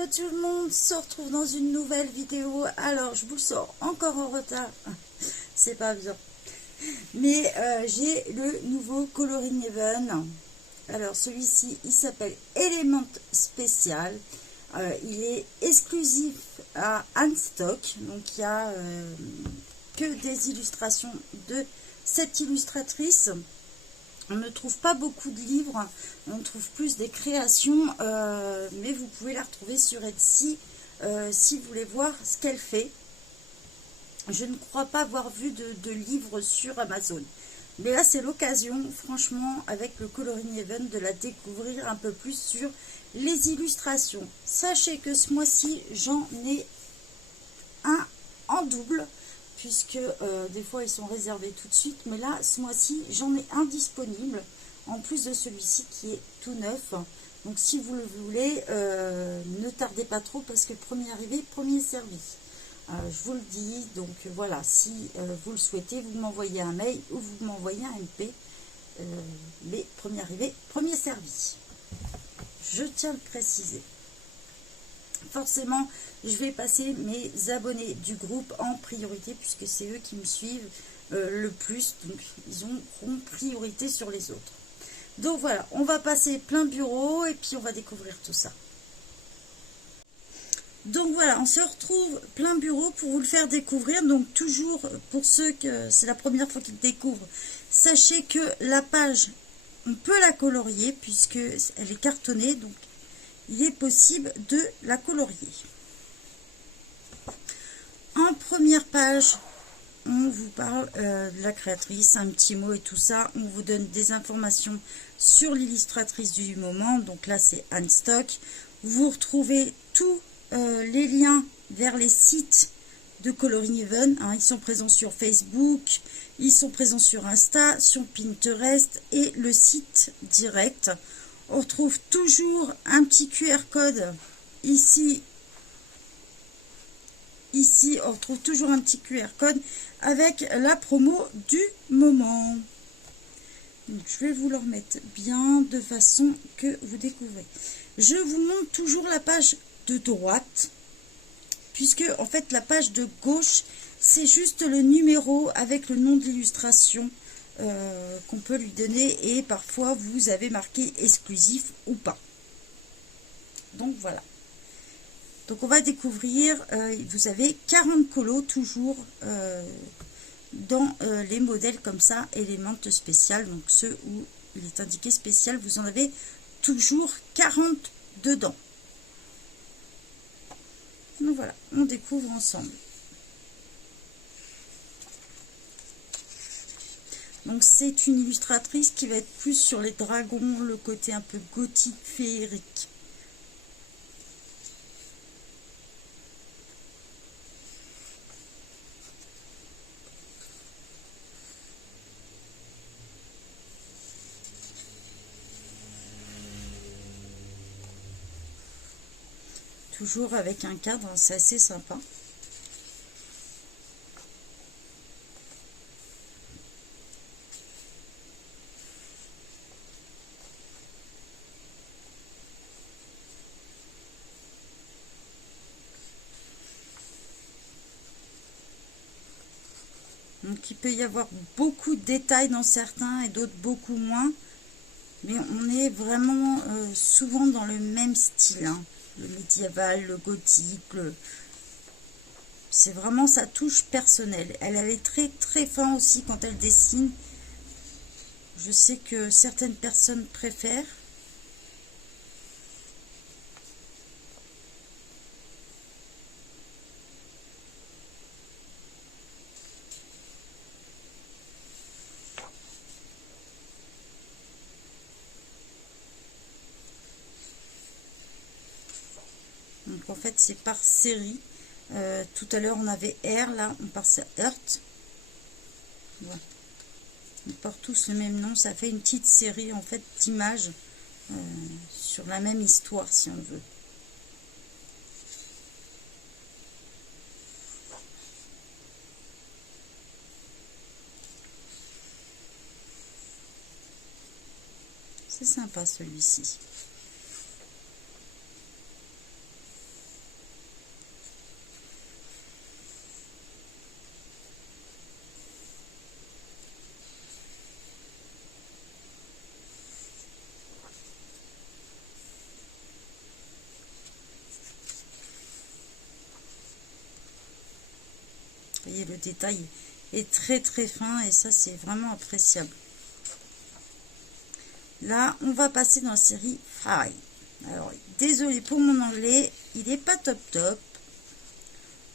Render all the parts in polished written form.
Hello tout le monde, on se retrouve dans une nouvelle vidéo. Alors je vous le sors encore en retard, c'est pas bien, mais j'ai le nouveau Coloring Even. Alors celui-ci il s'appelle Element Special, il est exclusif à Unstock, donc il n'y a que des illustrations de cette illustratrice. On ne trouve pas beaucoup de livres, on trouve plus des créations, mais vous pouvez la retrouver sur Etsy si vous voulez voir ce qu'elle fait. Je ne crois pas avoir vu de livres sur Amazon. Mais là, c'est l'occasion, franchement, avec le Coloring Even, de la découvrir un peu plus sur les illustrations. Sachez que ce mois-ci, j'en ai un en double, puisque des fois ils sont réservés tout de suite, mais là ce mois-ci j'en ai un disponible en plus de celui-ci qui est tout neuf. Donc si vous le voulez, ne tardez pas trop, parce que premier arrivé premier servi, je vous le dis. Donc voilà, si vous le souhaitez, vous m'envoyez un mail ou vous m'envoyez un MP, mais premier arrivé premier servi, je tiens à le préciser. Forcément, je vais passer mes abonnés du groupe en priorité, puisque c'est eux qui me suivent le plus, donc ils auront priorité sur les autres. Donc voilà, on va passer plein bureau et puis on va découvrir tout ça. Donc voilà, on se retrouve plein bureau pour vous le faire découvrir. Donc toujours, pour ceux que c'est la première fois qu'ils découvrent, sachez que la page, on peut la colorier puisque elle est cartonnée, donc il est possible de la colorier. En première page, on vous parle de la créatrice, un petit mot et tout ça. On vous donne des informations sur l'illustratrice du moment. Donc là, c'est Unstock. Vous retrouvez tous les liens vers les sites de Coloring Even. Hein. Ils sont présents sur Facebook, ils sont présents sur Insta, sur Pinterest et le site direct. On retrouve toujours un petit QR code ici. Ici, on retrouve toujours un petit QR code avec la promo du moment. Donc, je vais vous le remettre bien de façon que vous découvrez. Je vous montre toujours la page de droite, puisque en fait la page de gauche, c'est juste le numéro avec le nom de l'illustration qu'on peut lui donner, et parfois vous avez marqué exclusif ou pas. Donc voilà. Donc on va découvrir, vous avez 40 colos toujours dans les modèles comme ça, Element Special. Donc ceux où il est indiqué spécial, vous en avez toujours 40 dedans. Donc voilà, on découvre ensemble. Donc c'est une illustratrice qui va être plus sur les dragons, le côté un peu gothique, féerique. Toujours avec un cadre, c'est assez sympa. Donc il peut y avoir beaucoup de détails dans certains et d'autres beaucoup moins. Mais on est vraiment souvent dans le même style. Hein. Le médiéval, le gothique. C'est vraiment sa touche personnelle. Elle est très très fin aussi quand elle dessine. Je sais que certaines personnes préfèrent. Donc en fait c'est par série. Tout à l'heure on avait R, là on passe à Earth. Voilà. On porte tous le même nom, ça fait une petite série en fait d'images sur la même histoire si on veut. C'est sympa celui-ci. voyez, le détail est très très fin et ça c'est vraiment appréciable. Là, on va passer dans la série Fry. Alors, désolé pour mon anglais, il n'est pas top top.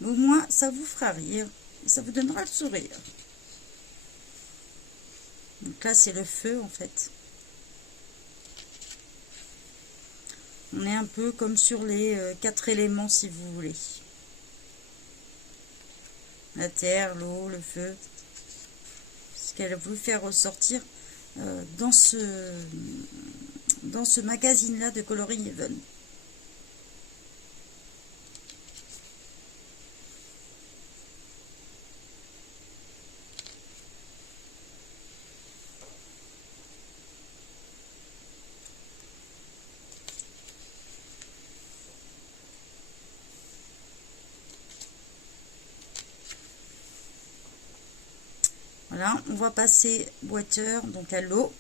Mais au moins, ça vous fera rire et ça vous donnera le sourire. Donc là, c'est le feu en fait. On est un peu comme sur les 4 éléments si vous voulez. La terre, l'eau, le feu. Ce qu'elle a voulu faire ressortir dans ce magazine-là de Coloring Even. Voilà, on va passer water, donc à l'eau.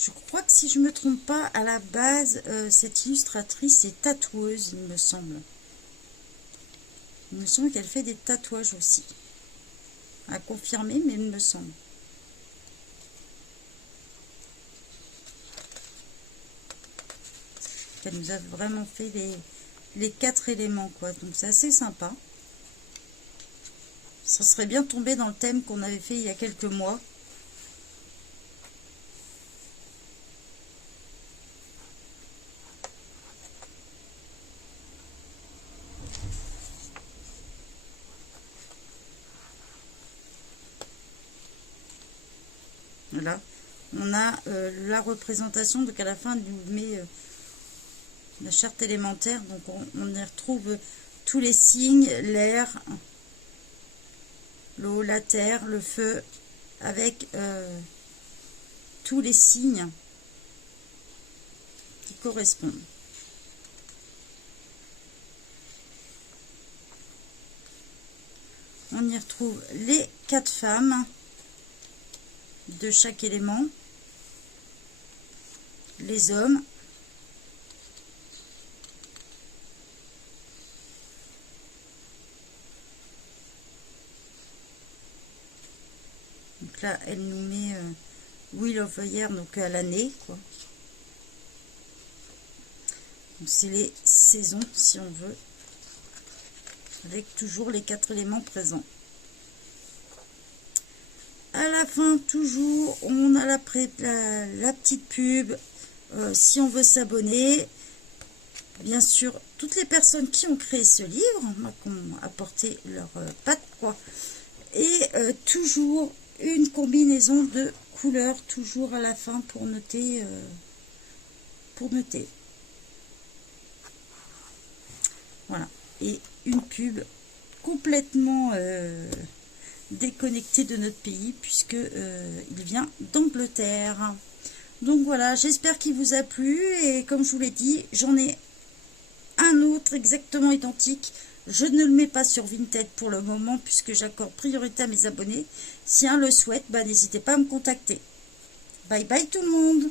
Je crois que si je ne me trompe pas, à la base, cette illustratrice est tatoueuse, il me semble. Il me semble qu'elle fait des tatouages aussi. À confirmer, mais il me semble. Elle nous a vraiment fait les 4 éléments, quoi. Donc c'est assez sympa. Ça serait bien tombé dans le thème qu'on avait fait il y a quelques mois. Voilà, on a la représentation, donc à la fin nous met la charte élémentaire, donc on y retrouve tous les signes, l'air, l'eau, la terre, le feu, avec tous les signes qui correspondent. On y retrouve les 4 femmes de chaque élément, les hommes, donc là elle nous met Wheel of the Year, donc à l'année, quoi. C'est les saisons si on veut, avec toujours les 4 éléments présents. À la fin, toujours, on a la petite pub, si on veut s'abonner. Bien sûr, toutes les personnes qui ont créé ce livre, qui ont apporté leur patte, quoi. Et toujours une combinaison de couleurs, toujours à la fin pour noter. Voilà. Et une pub complètement déconnecté de notre pays puisque il vient d'Angleterre. Donc voilà, j'espère qu'il vous a plu et comme je vous l'ai dit, j'en ai un autre exactement identique. Je ne le mets pas sur Vinted pour le moment puisque j'accorde priorité à mes abonnés. Si un le souhaite, bah, n'hésitez pas à me contacter. Bye bye tout le monde.